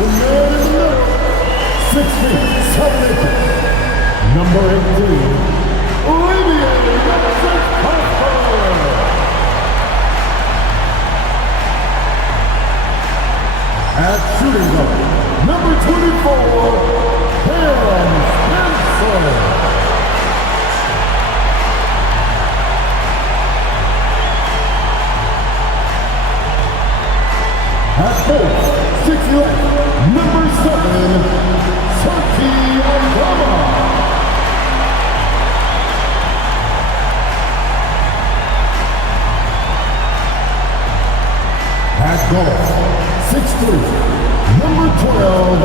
The man in the middle, 6 feet, 7 inches, number 18, at shooting guard, number 24, Cam Spencer. At forward, 6'11", number 7, Saki Obama. At guard, 6'3", number 12,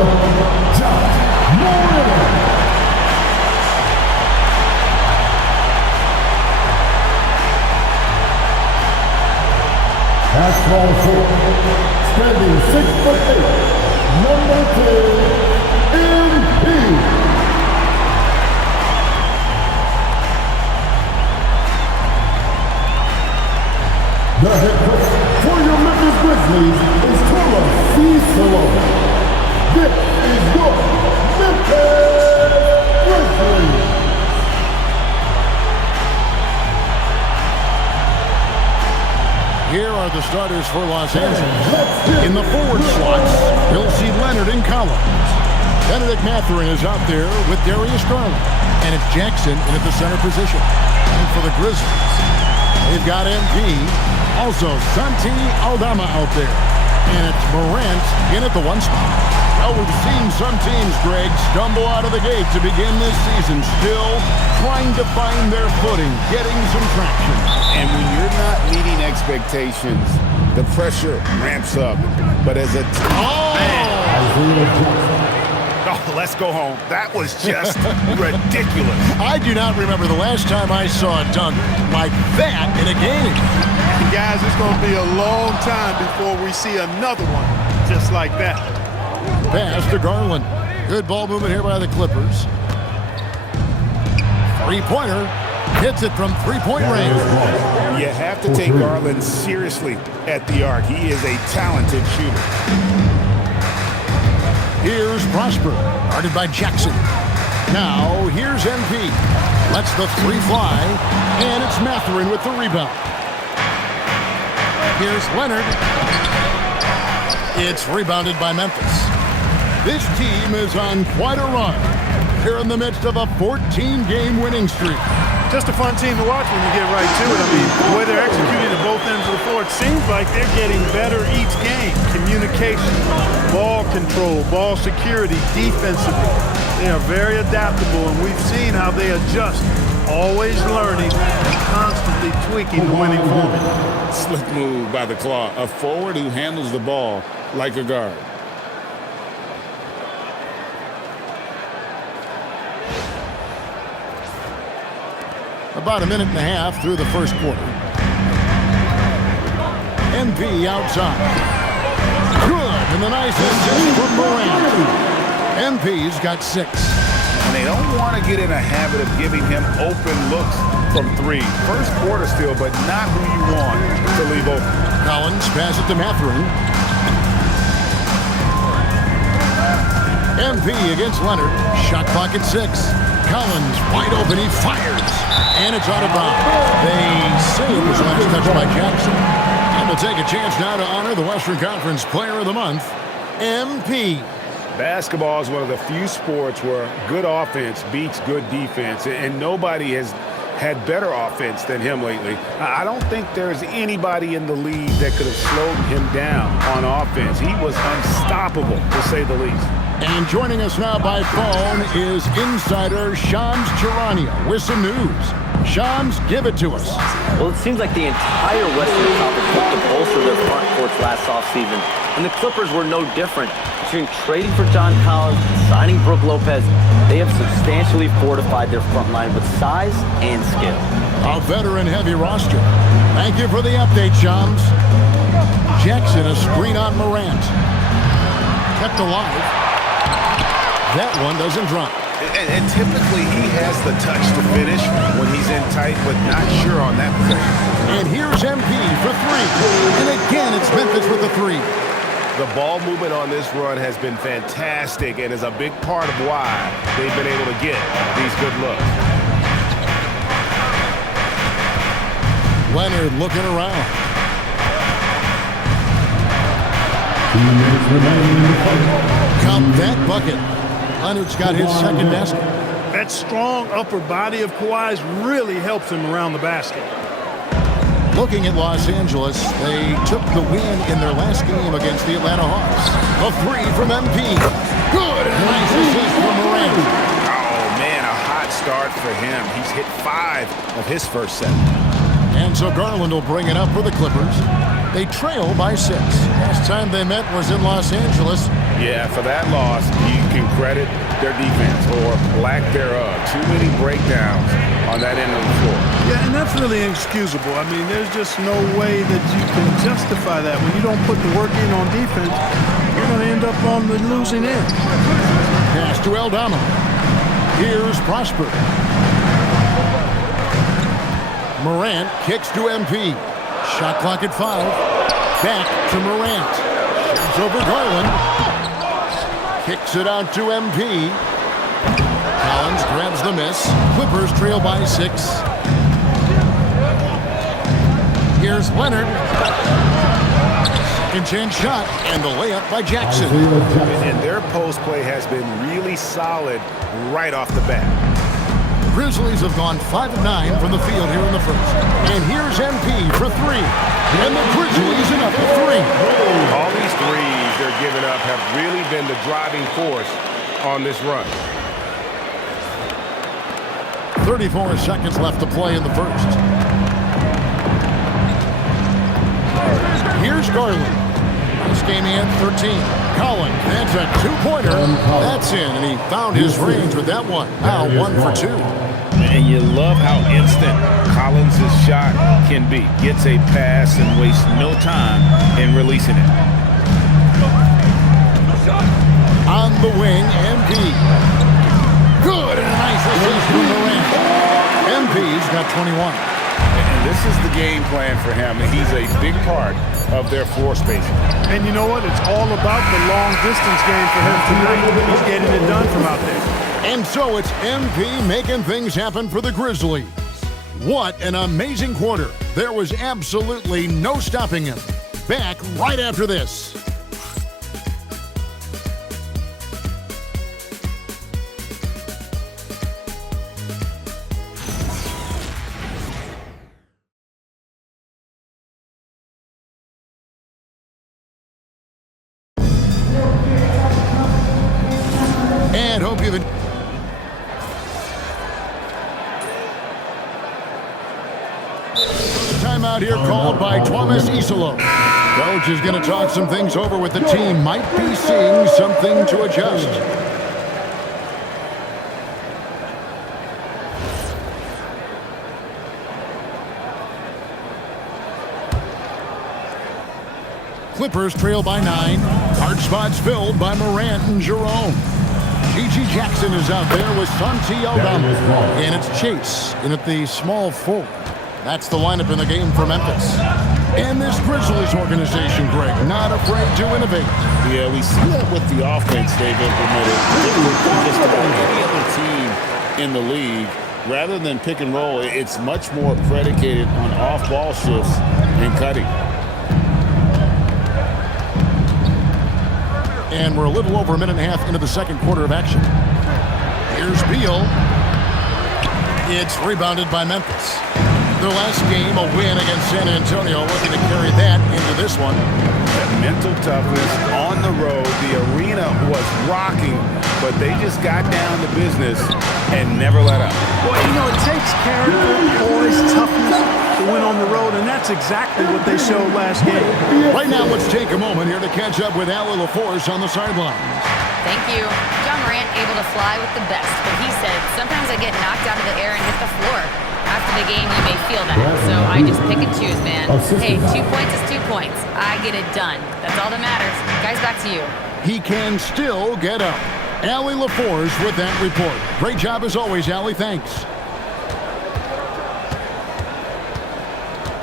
Josh Moreno. At small forward, standing 6'8", number 10, MP. The head coach for your Memphis Grizzlies is Tula Cicelo. This is your Memphis Grizzlies. Here are the starters for Los Angeles. In the forward slots, you'll see Leonard and Collins. Benedict Mathurin is out there with Darius Garland. And it's Jackson in at the center position. And for the Grizzlies, they've got MP. Also, Santi Aldama out there. And it's Morant in at the 1 spot. Well, we've seen some teams, Greg, stumble out of the gate to begin this season, still trying to find their footing, getting some traction. And when you're not meeting expectations, the pressure ramps up. But as a Oh, let's go home. That was just ridiculous. I do not remember the last time I saw a dunk like that in a game. And guys, it's going to be a long time before we see another one just like that. Pass to Garland. Good ball movement here by the Clippers. Three-pointer. Hits it from three-point range. You have to take Garland seriously at the arc. He is a talented shooter. Here's Prosper, guarded by Jackson. Now, here's MP. Lets the three fly, and it's Mathurin with the rebound. Here's Leonard. It's rebounded by Memphis. This team is on quite a run. They're in the midst of a 14-game winning streak. Just a fun team to watch when you get right to it. I mean, the way they're executing at both ends of the floor, it seems like they're getting better each game. Communication, ball control, ball security, defensively. They are very adaptable, and we've seen how they adjust, always learning and constantly tweaking the winning formula. Slick move by the Claw. A forward who handles the ball like a guard. About a minute and a half through the first quarter. MP outside. Good, and the nice assist from Morant. MP's got 6. And they don't want to get in a habit of giving him open looks from 3. First quarter still, but not who you want to leave open. Collins pass it to Mathurin. MP against Leonard. Shot clock at 6. Collins wide open, he fires, and it's out of bounds. They say it was last touched by Jackson. And we'll take a chance now to honor the Western Conference Player of the Month, MP. Basketball is one of the few sports where good offense beats good defense, and nobody has had better offense than him lately. I don't think there's anybody in the league that could have slowed him down on offense. He was unstoppable, to say the least. And joining us now by phone is insider Shams Charania with some news. Shams, give it to us. Well, it seems like the entire Western Conference looked to bolster their front courts last offseason, and the Clippers were no different. Between trading for John Collins and signing Brook Lopez, they have substantially fortified their front line with size and skill. A veteran-heavy roster. Thank you for the update, Shams. Jackson, a screen on Morant. Kept alive. that one doesn't drop. And typically he has the touch to finish when he's in tight, but not sure on that possession. And here's MP for three. And again, it's Memphis with the three. The ball movement on this run has been fantastic and is a big part of why they've been able to get these good looks. Leonard looking around. Count that bucket. Leonard's got his second basket. That strong upper body of Kawhi's really helps him around the basket. Looking at Los Angeles, they took the win in their last game against the Atlanta Hawks. A three from MP. Good. Nice assist from Morant. Oh, man, a hot start for him. He's hit 5 of his first 7. And so Garland will bring it up for the Clippers. They trail by 6. Last time they met was in Los Angeles. Yeah, for that loss, you can credit their defense or lack thereof. Too many breakdowns on that end of the floor. Yeah, and that's really inexcusable. I mean, there's just no way that you can justify that. When you don't put the work in on defense, you're going to end up on the losing end. Pass to Aldama. Here's Prosper. Morant kicks to MP. Shot clock at 5. Back to Morant. Shoots over Garland. Kicks it out to MP. Collins grabs the miss. Clippers trail by 6. Here's Leonard. Second chance shot. And the layup by Jackson. And their post play has been really solid right off the bat. Grizzlies have gone 5 of 9 from the field here in the first. And here's MP for 3. And the Grizzlies another 3. All these threes they're giving up have really been the driving force on this run. 34 seconds left to play in the first. Here's Garland. This game in 13. Collins, that's a 2-pointer. That's in, and he found his range with that one. Now 1 for 2. And you love how instant Collins' shot can be. Gets a pass and wastes no time in releasing it. On the wing, MP. Good, and a nice assist from Morant. MP's got 21. And this is the game plan for him. He's a big part of their floor spacing. And you know what? It's all about the long distance game for him tonight. He's getting it done from out there. And so it's MP making things happen for the Grizzlies. What an amazing quarter. There was absolutely no stopping him. Back right after this. And hope you've enjoyed. Timeout here called by Thomas Isolo. Coach is going to talk some things over with the team. Might be seeing something to adjust. Clippers trail by 9. Hard spots filled by Morant and Jerome. G.G. Jackson is out there with Santi Aldama. And it's Chase in at the small forward. That's the lineup in the game for Memphis. And this Grizzlies organization, Greg, not afraid to innovate. Yeah, we see that with the offense they've implemented. Just about any other team in the league, rather than pick and roll, it's much more predicated on off-ball shifts and cutting. And we're a little over a minute and a half into the second quarter of action. Here's Beal. It's rebounded by Memphis. Their last game, a win against San Antonio, looking to carry that into this one. That mental toughness on the road, the arena was rocking, but they just got down to business and never let up. Well, you know, it takes character, poise, toughness to win on the road, and that's exactly what they showed last game. Right now, let's take a moment here to catch up with Allie LaForce on the sidelines. Thank you. John Morant able to fly with the best, but he said, sometimes I get knocked out of the air and hit the floor. After the game, you may feel that, so I just pick and choose, man. Hey, 2 points is 2 points. I get it done. That's all that matters. Guys, back to you. He can still get up. Allie LaForge with that report. Great job as always, Allie. Thanks.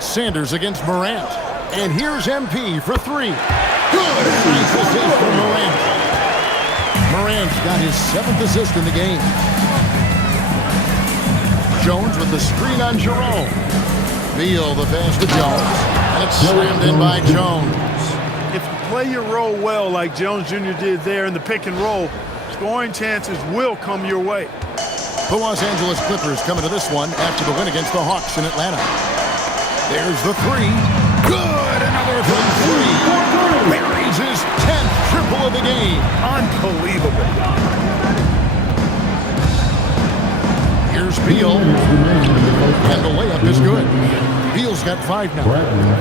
Sanders against Morant. And here's MP for three. Good. Nice assist from Morant. Morant's got his 7th assist in the game. Jones with the screen on Jerome. Beal the pass to Jones. And it's slammed in by Jones. If you play your role well like Jones Jr. did there in the pick and roll, scoring chances will come your way. The Los Angeles Clippers coming to this one after the win against the Hawks in Atlanta. There's the three. Good. Another from three. Buries his 10th triple of the game. Unbelievable. Here's Beal. And the layup is good. Beal's got 5 now.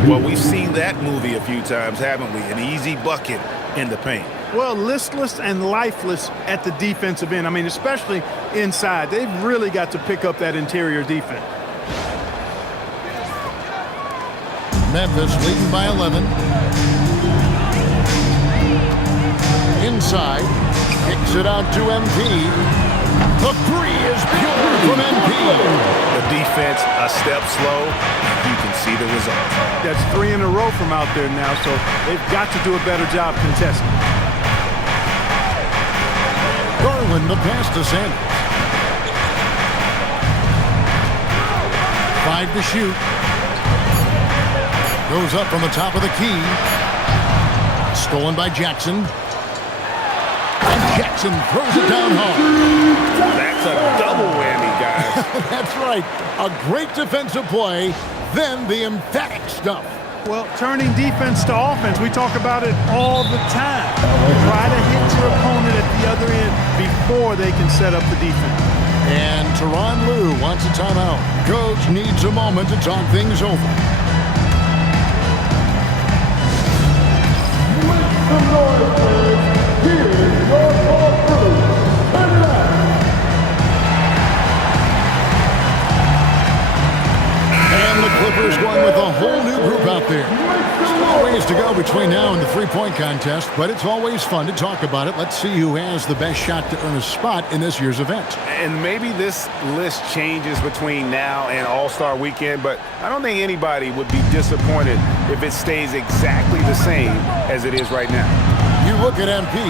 Well, we've seen that movie a few times, haven't we? An easy bucket in the paint. Well, listless and lifeless at the defensive end. I mean, especially inside. They've really got to pick up that interior defense. Memphis leading by 11. Inside. Kicks it out to MP. The three is pure from MP. The defense a step slow. You can see the result. That's 3 in a row from out there now, so they've got to do a better job contesting. Garland the pass to Sanders. 5 to shoot. Goes up from the top of the key. Stolen by Jackson. And Jackson throws it down hard. That's a double whammy, guys. That's right. A great defensive play, then the emphatic stuff. Well, turning defense to offense, we talk about it all the time. Try to hit your opponent at the other end before they can set up the defense. And Tyronn Lue wants a timeout. Coach needs a moment to talk things over. And the Clippers going with a whole new group out there. Still ways to go between now and the three-point contest, but it's always fun to talk about it. Let's see who has the best shot to earn a spot in this year's event. And maybe this list changes between now and All-Star Weekend, but I don't think anybody would be disappointed if it stays exactly the same as it is right now. You look at MP,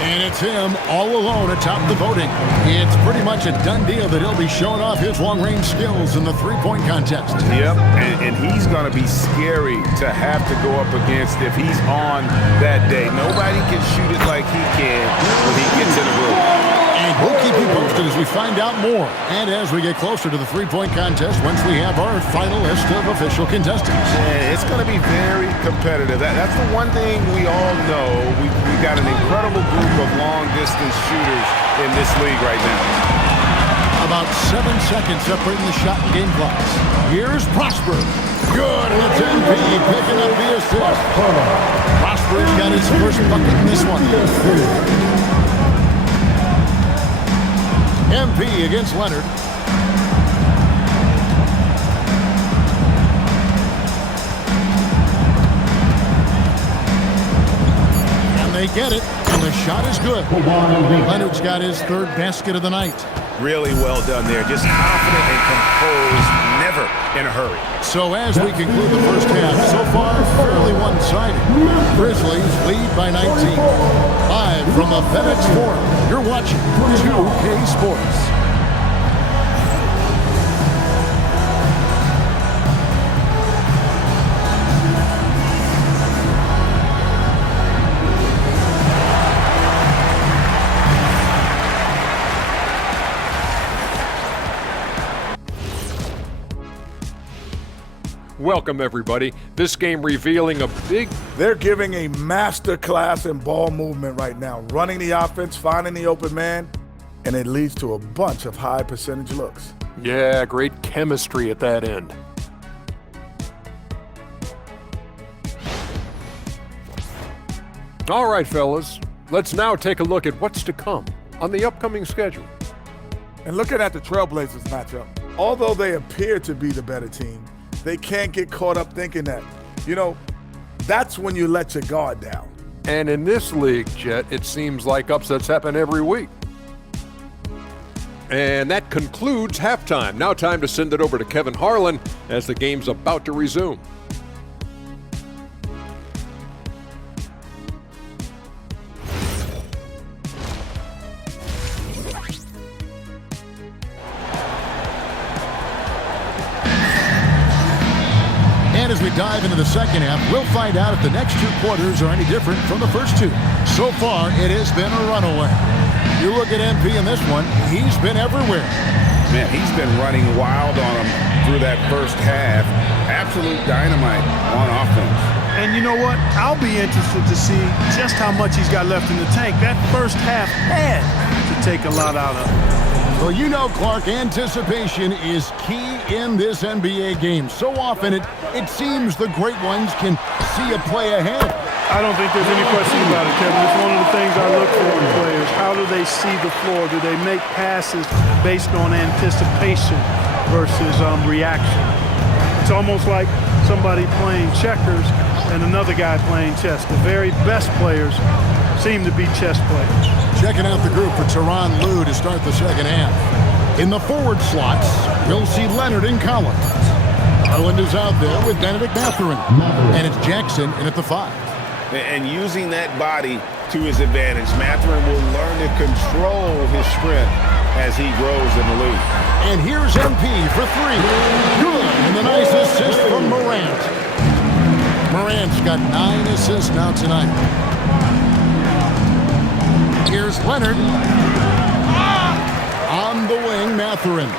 and it's him all alone atop the voting. It's pretty much a done deal that he'll be showing off his long-range skills in the three-point contest. Yep, and he's going to be scary to have to go up against if he's on that day. Nobody can shoot it like he can when he gets in the room. And we'll keep you posted as we find out more. And as we get closer to the three-point contest, once we have our final list of official contestants. And it's going to be very competitive. That's the one thing we all know. We've got an incredible group of long-distance shooters in this league right now. About 7 seconds separating the shot and game clocks. Here's Prosper. Good, and it's MP picking up the assist. Prosper's got his first bucket in this one. MP against Leonard. And they get it, and the shot is good. Leonard's got his 3rd basket of the night. Really well done there. Just confident and composed, never in a hurry. So as we conclude the first half, so far fairly one-sided. Grizzlies lead by 19. Live from the FedEx Forum, you're watching 2K Sports. Welcome, everybody. This game revealing a big... They're giving a master class in ball movement right now, running the offense, finding the open man, and it leads to a bunch of high percentage looks. Yeah, great chemistry at that end. All right, fellas. Let's now take a look at what's to come on the upcoming schedule. And looking at the Trailblazers matchup, although they appear to be the better team, they can't get caught up thinking that. You know, that's when you let your guard down. And in this league, Jet, it seems like upsets happen every week. And that concludes halftime. Now time to send it over to Kevin Harlan as the game's about to resume. And as we dive into the second half, we'll find out if the next two quarters are any different from the first two. So far, it has been a runaway. You look at MP in this one, he's been everywhere. Man, he's been running wild on him through that first half. Absolute dynamite on offense. And you know what? I'll be interested to see just how much he's got left in the tank. That first half had to take a lot out of him. Well, you know, Clark, anticipation is key in this NBA game. So often it seems the great ones can see a play ahead. I don't think there's any question about it, Kevin. It's one of the things I look for in players. How do they see the floor? Do they make passes based on anticipation versus reaction? It's almost like somebody playing checkers and another guy playing chess. The very best players seem to be chess players. Checking out the group for Tyronn Lue to start the second half. In the forward slots, we'll see Leonard and Collins. Garland is out there with Benedict Mathurin. And it's Jackson in at the 5. And using that body to his advantage, Mathurin will learn to control his strength as he grows in the league. And here's MP for 3. Good. And the nice assist from Morant. Morant's got 9 assists now tonight. Here's Leonard. On the wing, Mathurin.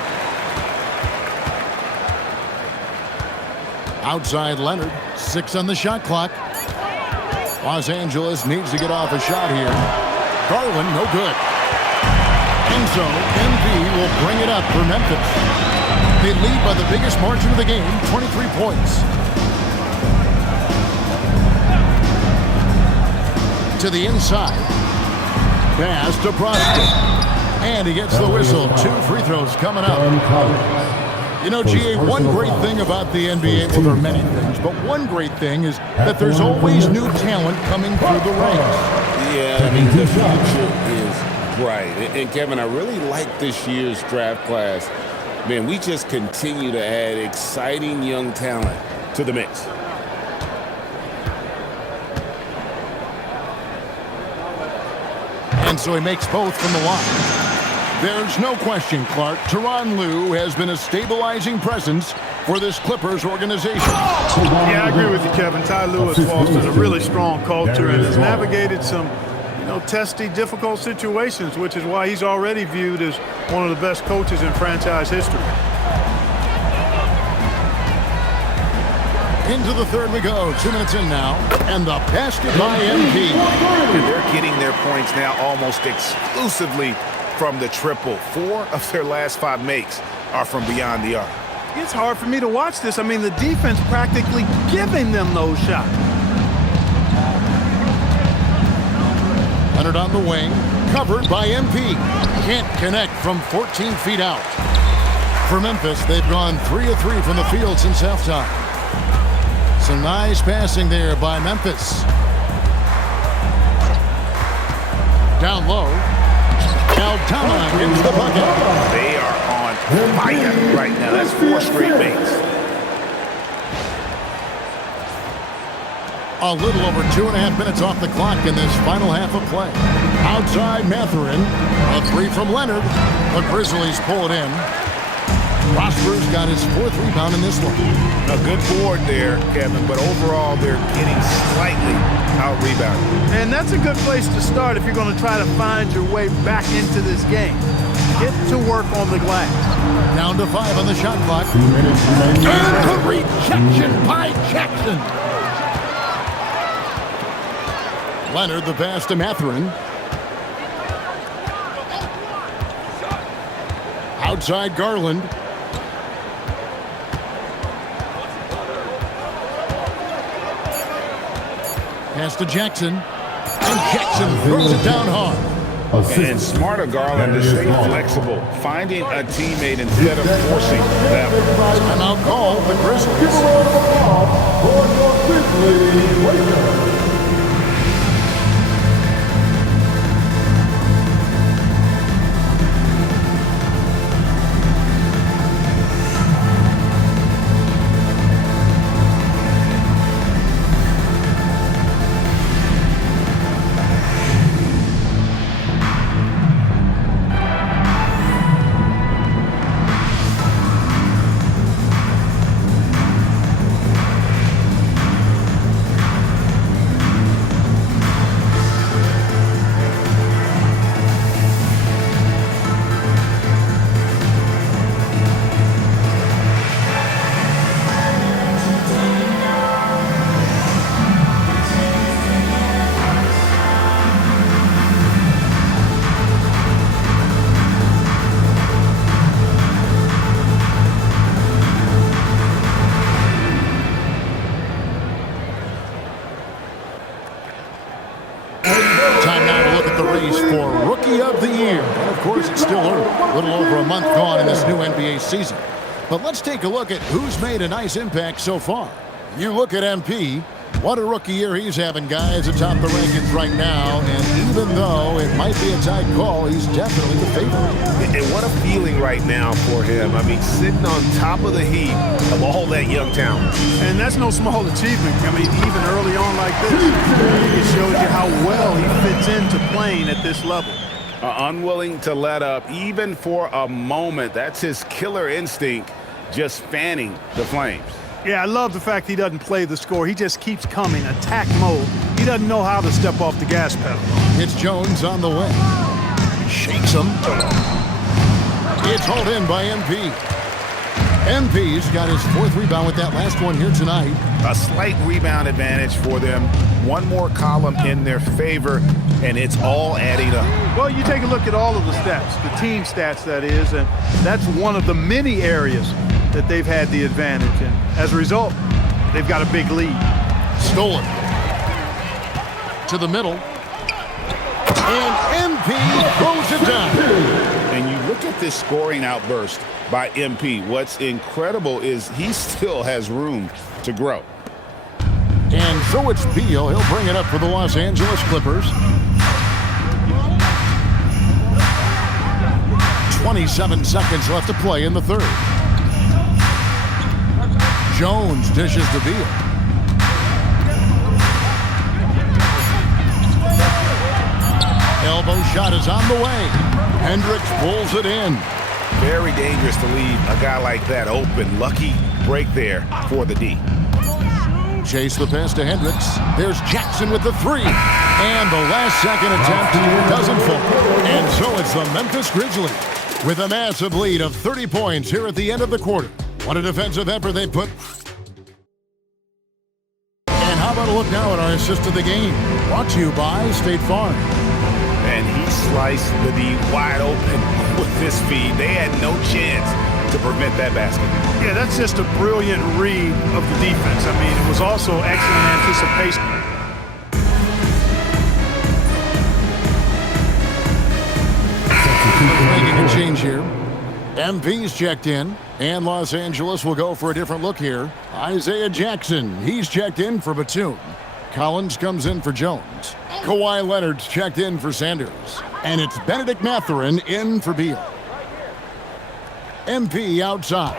Outside Leonard. 6 on the shot clock. Los Angeles needs to get off a shot here. Garland, no good. And so, MP will bring it up for Memphis. They lead by the biggest margin of the game, 23 points. To the inside. Pass to Brogdon. And he gets the whistle. 2 free throws coming up. You know, GA, one great thing about the NBA, well, there are many things, but one great thing is that there's always new talent coming through the ranks. Yeah, I mean, the future is bright. And Kevin, I really like this year's draft class. Man, we just continue to add exciting young talent to the mix. And so he makes both from the line. There's no question, Clark, Tyronn Lue has been a stabilizing presence for this Clippers organization. Yeah, I agree with you, Kevin. Ty Lue has fostered a really strong culture and has navigated some, testy, difficult situations, which is why he's already viewed as one of the best coaches in franchise history. Into the third we go. 2 minutes in now. And the basket by MP. They're getting their points now almost exclusively from the triple. 4 of their last 5 makes are from beyond the arc. It's hard for me to watch this. I mean, the defense practically giving them those shots. Leonard on the wing. Covered by MP. Can't connect from 14 feet out. For Memphis, they've gone 3 of 3 from the field since halftime. Some nice passing there by Memphis. Down low. Altama gets the bucket. They are on fire right now. That's 4 straight makes. A little over 2.5 minutes off the clock in this final half of play. Outside Mathurin. A 3 from Leonard. The Grizzlies pull it in. Prosper's got his 4th rebound in this one. A good board there, Kevin, but overall they're getting slightly out-rebounded. And that's a good place to start if you're going to try to find your way back into this game. Get to work on the glass. Down to 5 on the shot clock. And the rejection by Jackson. Leonard the pass to Mathurin. Outside Garland. Pass to Jackson. And Jackson throws it down hard. And smarter Garland to stay flexible, finding a teammate instead of forcing that one. Timeout call, the Grizzlies. course, it's still early. A little over a month gone in this new NBA season. But let's take a look at who's made a nice impact so far. You look at MP. What a rookie year he's having, guys, atop the rankings right now. And even though it might be a tight call, he's definitely the favorite. And what a feeling right now for him. I mean, sitting on top of the heap of all that young talent. And that's no small achievement. I mean, even early on like this, it shows you how well he fits into playing at this level. Unwilling to let up, even for a moment. That's his killer instinct, just fanning the flames. Yeah, I love the fact he doesn't play the score. He just keeps coming, attack mode. He doesn't know how to step off the gas pedal. It's Jones on the way. Shakes him. It's hauled in by MP. MP's got his 4th rebound with that last one here tonight. A slight rebound advantage for them. One more column in their favor, and it's all adding up. Well, you take a look at all of the stats, the team stats, that is, and that's one of the many areas that they've had the advantage, and as a result, they've got a big lead. Stolen. To the middle. And MP throws it down. And you look at this scoring outburst by MP. What's incredible is he still has room to grow. And so it's Beal. He'll bring it up for the Los Angeles Clippers. 27 seconds left to play in the 3rd. Jones dishes to Beal. Elbow shot is on the way. Hendricks pulls it in. Very dangerous to leave a guy like that open. Lucky break there for the D. Chase the pass to Hendricks. There's Jackson with the 3. And the last second attempt doesn't fall. And so it's the Memphis Grizzlies with a massive lead of 30 points here at the end of the quarter. What a defensive effort they put. And how about a look now at our assist of the game? Brought to you by State Farm. And he sliced the D wide open with this feed. They had no chance to prevent that basket. Yeah, that's just a brilliant read of the defense. I mean, it was also excellent anticipation. Making a change here. MP's checked in, and Los Angeles will go for a different look here. Isaiah Jackson, he's checked in for Batum. Collins comes in for Jones. Kawhi Leonard's checked in for Sanders. And it's Benedict Mathurin in for Beal. MP outside.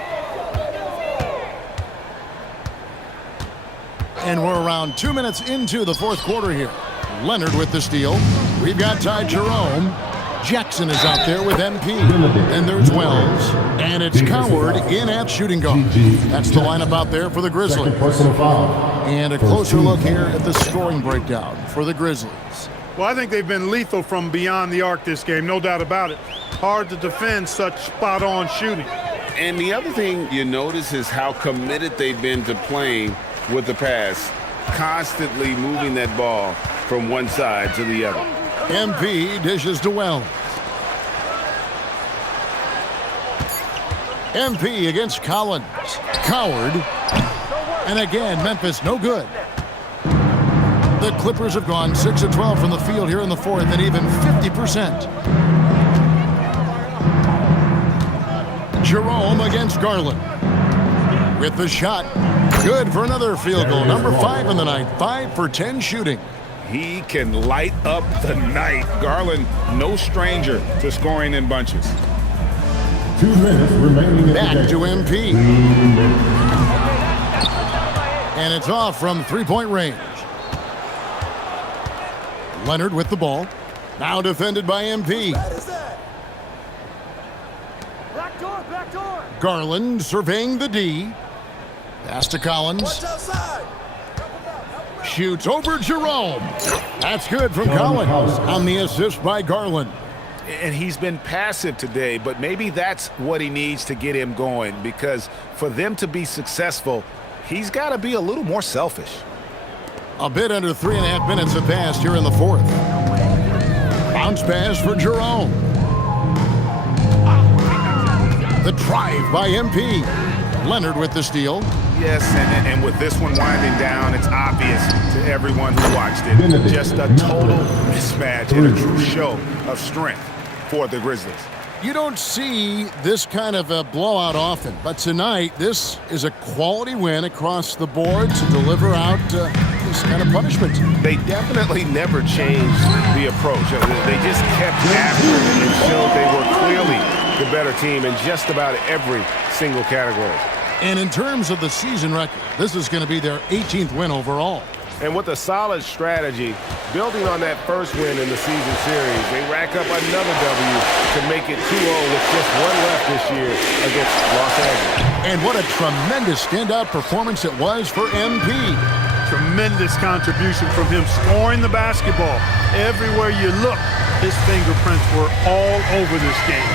And we're around 2 minutes into the 4th quarter here. Leonard with the steal. We've got Ty Jerome. Jackson is out there with MP. And there's Wells. And it's Coward in at shooting guard. That's the lineup out there for the Grizzlies. And a closer look here at the scoring breakdown for the Grizzlies. Well, I think they've been lethal from beyond the arc this game, no doubt about it. Hard to defend such spot-on shooting. And the other thing you notice is how committed they've been to playing with the pass, constantly moving that ball from one side to the other. MP dishes to Wells. MP against Collins. Coward. And again, Memphis no good. The Clippers have gone 6 of 12 from the field here in the 4th and even 50%. Jerome against Garland. With the shot. Good for another field goal. Number 5 in the night. 5 for 10 shooting. He can light up the night. Garland, no stranger to scoring in bunches. 2 minutes remaining. Back to MP. And it's off from 3-point range. Leonard with the ball. Now defended by MP. Back door. Garland surveying the D. Pass to Collins. Shoots over Jerome. That's good from Collins on the assist by Garland. And he's been passive today, but maybe that's what he needs to get him going, because for them to be successful, he's got to be a little more selfish. A bit under 3.5 minutes have passed here in the 4th. Bounce pass for Jerome. The drive by MP. Leonard with the steal. Yes, and with this one winding down, it's obvious to everyone who watched it. Just a total mismatch and a true show of strength. for the Grizzlies. You don't see this kind of a blowout often, but tonight this is a quality win across the board to deliver out this kind of punishment. They definitely never changed the approach. They just kept after it and showed they were clearly the better team in just about every single category. And in terms of the season record, this is going to be their 18th win overall. And with a solid strategy, building on that first win in the season series, they rack up another W to make it 2-0 with just one left this year against Los Angeles. And what a tremendous standout performance it was for MP. Tremendous contribution from him scoring the basketball. Everywhere you look, his fingerprints were all over this game.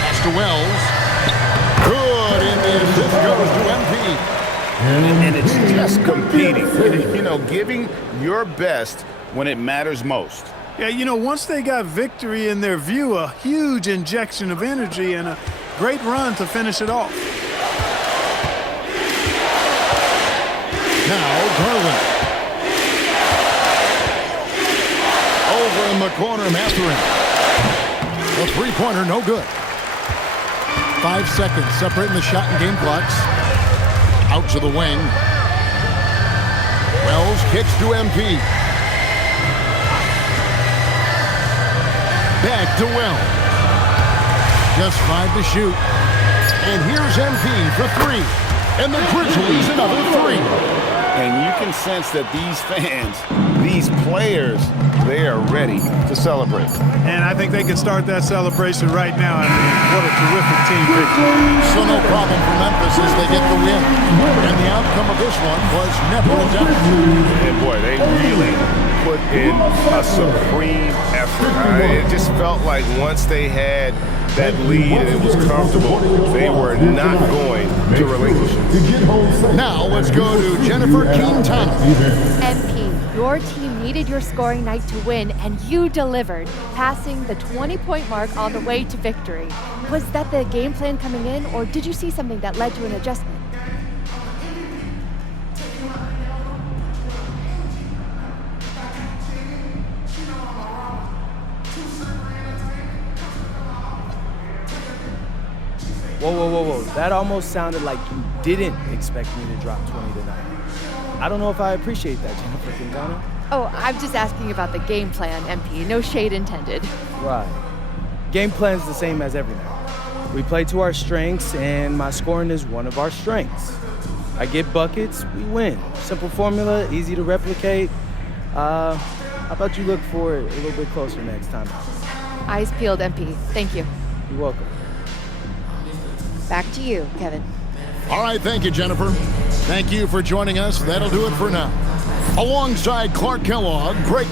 Pass to Wells. Good, and the assist goes to MP. And it's just competing, you know, giving your best when it matters most. Yeah, you know, once they got victory in their view, a huge injection of energy and a great run to finish it off. Now, Garland. Over in the corner, Mathurin. A three-pointer, no good. 5 seconds separating the shot and game clocks. Out to the wing. Wells kicks to MP. Back to Wells. Just 5 to shoot. And here's MP for 3. And the Grizzlies another 3. And you can sense that these fans, these players, they are ready to celebrate. And I think they can start that celebration right now. I mean, what a terrific team victory. So no problem for Memphis as they get the win. And the outcome of this one was never a doubt. And boy, they really put in a supreme effort. It just felt like once they had that lead and it was comfortable, they were not going to relinquish it. Now let's go to Jennifer Quintana. MP, your team needed your scoring night to win, and you delivered, passing the 20-point mark on the way to victory. Was that the game plan coming in, or did you see something that led to an adjustment? Whoa. That almost sounded like you didn't expect me to drop 20 tonight. I don't know if I appreciate that, Jennifer Quintana. Oh, I'm just asking about the game plan, MP. No shade intended. Right. Game plan's the same as every night. We play to our strengths, and my scoring is one of our strengths. I get buckets, we win. Simple formula, easy to replicate. How about you look for it a little bit closer next time? Eyes peeled, MP. Thank you. You're welcome. Back to you, Kevin. All right, thank you, Jennifer. Thank you for joining us. That'll do it for now. Alongside Clark Kellogg, great